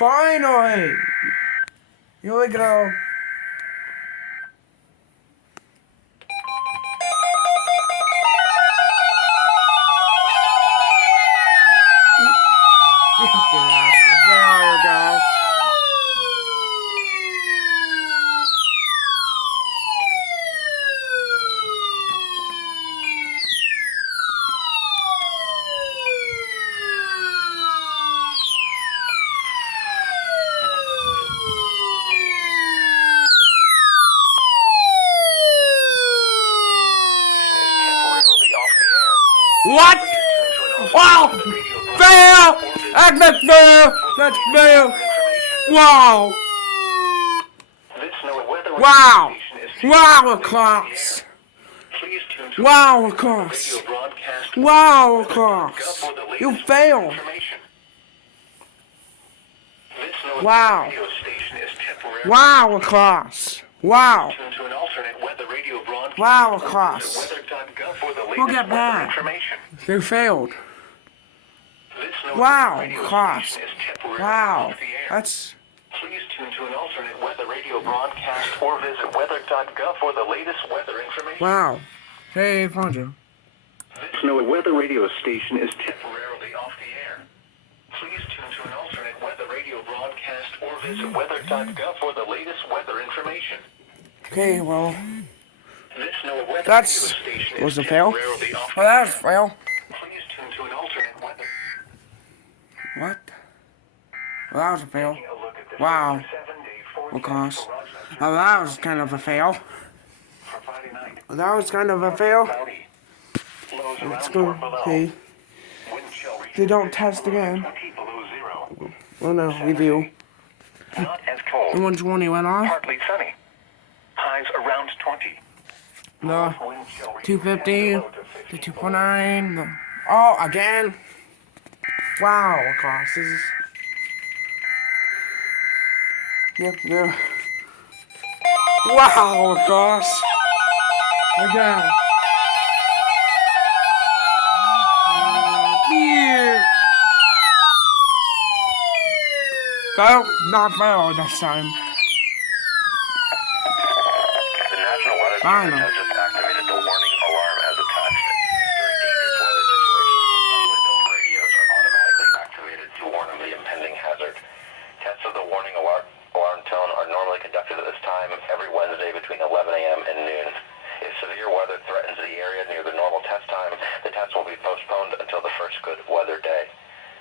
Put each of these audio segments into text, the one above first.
Finally! Here we go. There we go. What? Wow! Fail! That's fail! That's fail! Wow! Wow! Wow, lacrosse! Wow, lacrosse! Wow, lacrosse! You failed! Wow! Wow, lacrosse! Wow! Wow, lacrosse! Look at that! They failed. Wow, lacrosse! Wow, that's... Please tune to an alternate weather radio broadcast or visit weather.gov for the latest weather information. Wow. Hey, Fonjo. This weather radio station is temporarily off the air. Please tune to an alternate weather radio broadcast or visit weather.gov for the latest weather information. Okay, well... That's... Was a fail? Well, that was a fail. Please tune to an alternate weather... What? Well, that was a fail. Wow. Lacrosse. Well, that was kind of a fail. Well, that was kind of a fail. Let's go. Okay. They don't test again. Oh no, review. The 120 went off. Partly sunny. Highs around 20. The 250. The 249. The... Oh, again. Wow, lacrosse. This is... Yep, yeah. Wow, lacrosse. Again. Yeah. Fail? Not fail this time. The National Weather Final. Service has just activated the warning alarm as attached. During dangerous weather situations, the built radios are automatically activated to warn of the impending hazard. Tests of the warning alarm tone are normally conducted at this time every Wednesday between 11 a.m. and noon. If severe weather threatens the area near the normal test time, the test will be postponed until the first good weather day.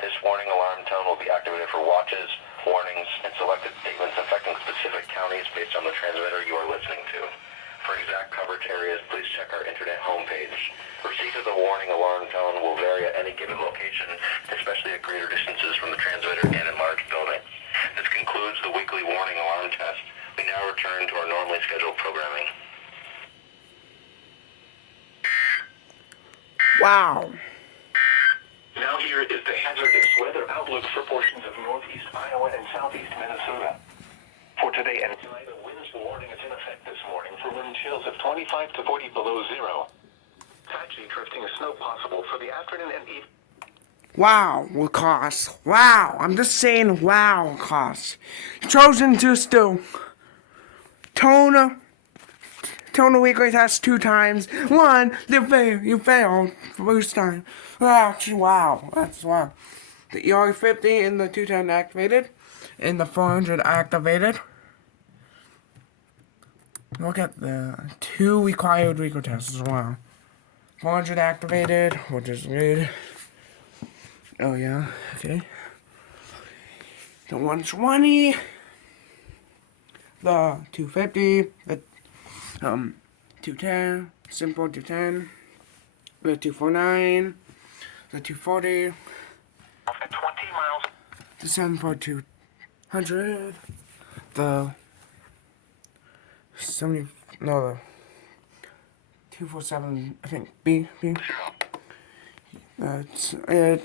This warning alarm tone will be activated for watches, warnings, and selected statements affecting specific counties based on the transmitter you are listening to. For exact coverage areas, please check our internet homepage. Receipt of the warning alarm tone will vary at any given location, especially at greater distances from the transmitter and in large buildings. This concludes the weekly warning alarm test. We now return to our normally scheduled programming. Wow. Now here is the hazardous weather outlook for portions of northeast Iowa and southeast Minnesota. For today and tonight, a winds warning is in effect this morning for wind chills of 25 to 40 below zero. Patchy drifting snow possible for the afternoon and evening. Wow, lacrosse. Wow. I'm just saying wow, lacrosse. Chosen to still. Tona weekly test 2 times. 1, you failed first time. Wow. That's wow. The ER50 and the 210 activated. And the 400 activated. Look at the 2 required weekly tests as well. 400 activated, which is good. Oh yeah, okay. The 120, the 250, the 210, simple 210, the 249, the 240, At 20 miles. the 74200, the 70, no, the 247, I think, B.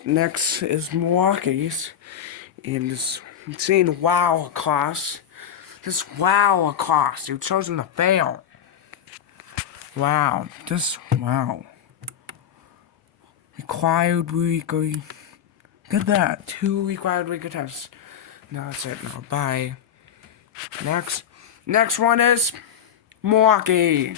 Next is Milwaukee's, and this insane wow lacrosse. This wow lacrosse, you've chosen to fail. Wow, wow. Required weekly. Look at that, 2 required weekly tests. That's it now. Bye. Next one is Milwaukee.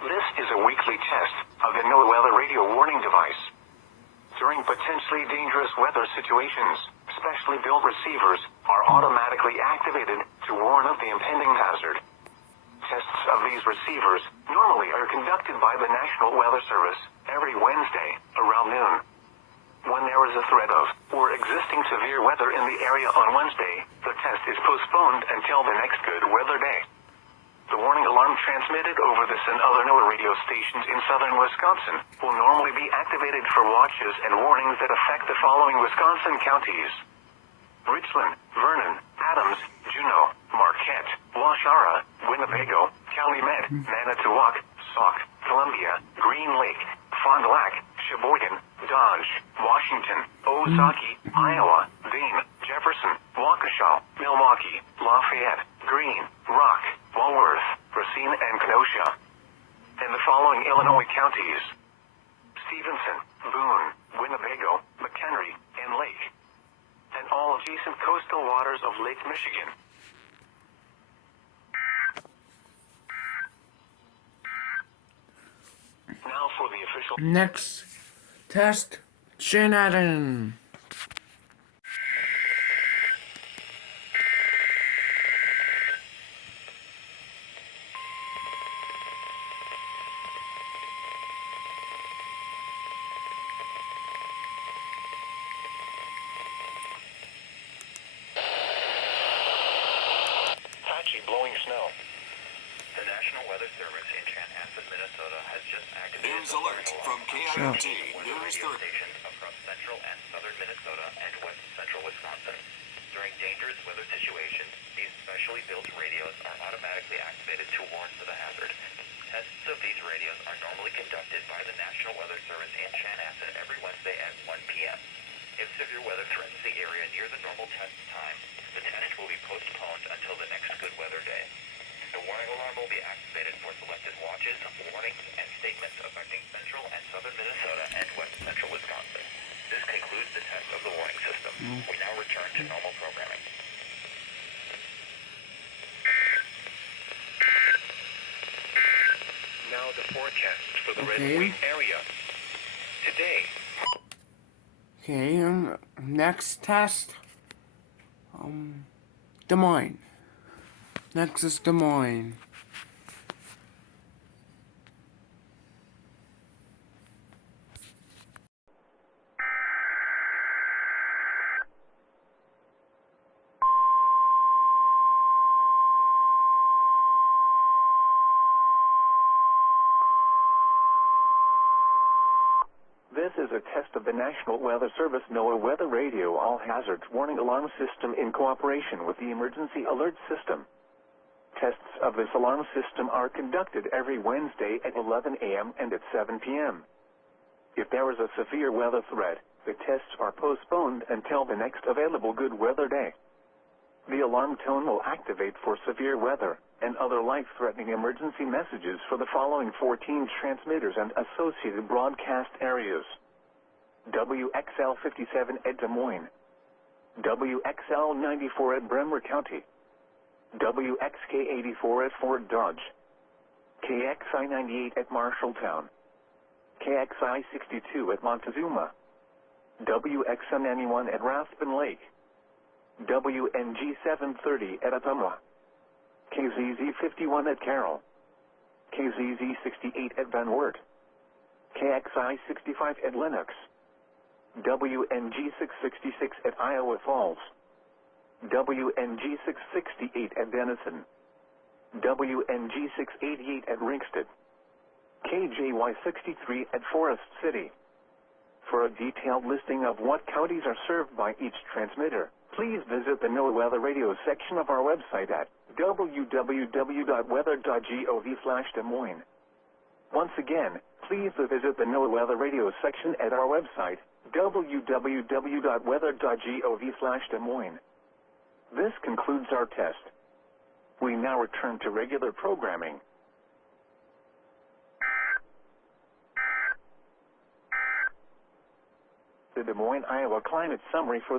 This is a weekly test of the NOAA radio warning device. During potentially dangerous weather situations, specially built receivers are automatically activated to warn of the impending hazard. Tests of these receivers normally are conducted by the National Weather Service every Wednesday around noon. When there is a threat of or existing severe weather in the area on Wednesday, the test is postponed until the next good weather day. The warning alarm transmitted over this and other NOAA radio stations in southern Wisconsin will normally be activated for watches and warnings that affect the following Wisconsin counties: Richland, Vernon, Adams, Juneau, Marquette, Waushara, Winnebago, Calumet, Manitowoc, Sauk, Columbia, Green Lake, Fond du Lac, Sheboygan, Dodge, Washington, Ozaukee, Iowa, Dane, Jefferson, Waukesha, Milwaukee, Lafayette, Greene, Rock, Walworth, Racine, and Kenosha. And the following Illinois counties: Stevenson, Boone, Winnebago, McHenry, and Lake. And all adjacent coastal waters of Lake Michigan. Now for the official... Next test, Shannon. Blowing snow. The National Weather Service in Chanhassen, Minnesota has just activated News alert from KIOT News 30 stations across central and southern Minnesota and west central Wisconsin. During dangerous weather situations, these specially built radios are automatically activated to warn of the hazard. Tests of these radios are normally conducted by the National Weather Service in Chanhassen every Wednesday at 1 p.m. If severe weather threatens the area near the normal test time, the test will be postponed until the next good weather day. The warning alarm will be activated for selected watches, warnings, and statements affecting central and southern Minnesota and west central Wisconsin. This concludes the test of the warning system. We now return to normal programming. Now the forecast for the Red Wing area. Today. Okay, next test. Des Moines. Next is Des Moines. This is a test of the National Weather Service NOAA Weather Radio All Hazards Warning Alarm System in cooperation with the Emergency Alert System. Tests of this alarm system are conducted every Wednesday at 11 a.m. and at 7 p.m. If there is a severe weather threat, the tests are postponed until the next available good weather day. The alarm tone will activate for severe weather and other life-threatening emergency messages for the following 14 transmitters and associated broadcast areas: WXL 57 at Des Moines, WXL 94 at Bremer County, WXK 84 at Fort Dodge, KXI 98 at Marshalltown, KXI 62 at Montezuma, WXM 91 at Rathbun Lake, WNG 730 at Ottumwa, KZZ 51 at Carroll, KZZ 68 at Van Wert, KXI 65 at Lennox, WNG 666 at Iowa Falls, WNG 668 at Denison, WNG 688 at Ringsted, KJY 63 at Forest City. For a detailed listing of what counties are served by each transmitter, please visit the NOAA Weather Radio section of our website at www.weather.gov/Des Moines. Once again, please visit the NOAA Weather Radio section at our website, www.weather.gov/Des Moines. This concludes our test. We now return to regular programming. The Des Moines, Iowa climate summary for